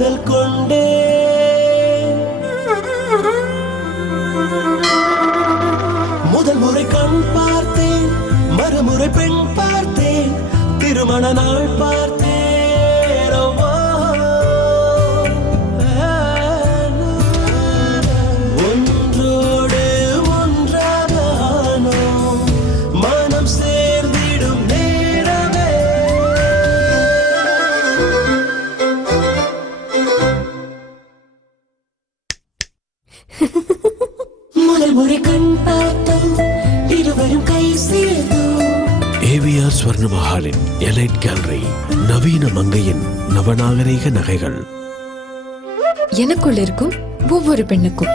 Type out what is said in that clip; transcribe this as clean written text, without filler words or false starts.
காதல் கொண்டே முதல் முறை கண் பார்த்தேன், மறுமுறை பெண் பார்த்தேன், திருமண நாள் பார்த்தேன். ஒன்றோடு ஒன்றாக ஆனோம், மனம் சேர்ந்திடும் நேரமே. முதல் முறை கண் பார்த்தோம், இருவரும் கை சேர்த்தோம். ஏவிஆர் ஸ்வர்ண மஹாலின் எலைட் கேலரி, நவீன மங்கையின் நவநாகரீக நகைகள். எனக்குள்ள இருக்கும் ஒவ்வொரு பெண்ணுக்கும்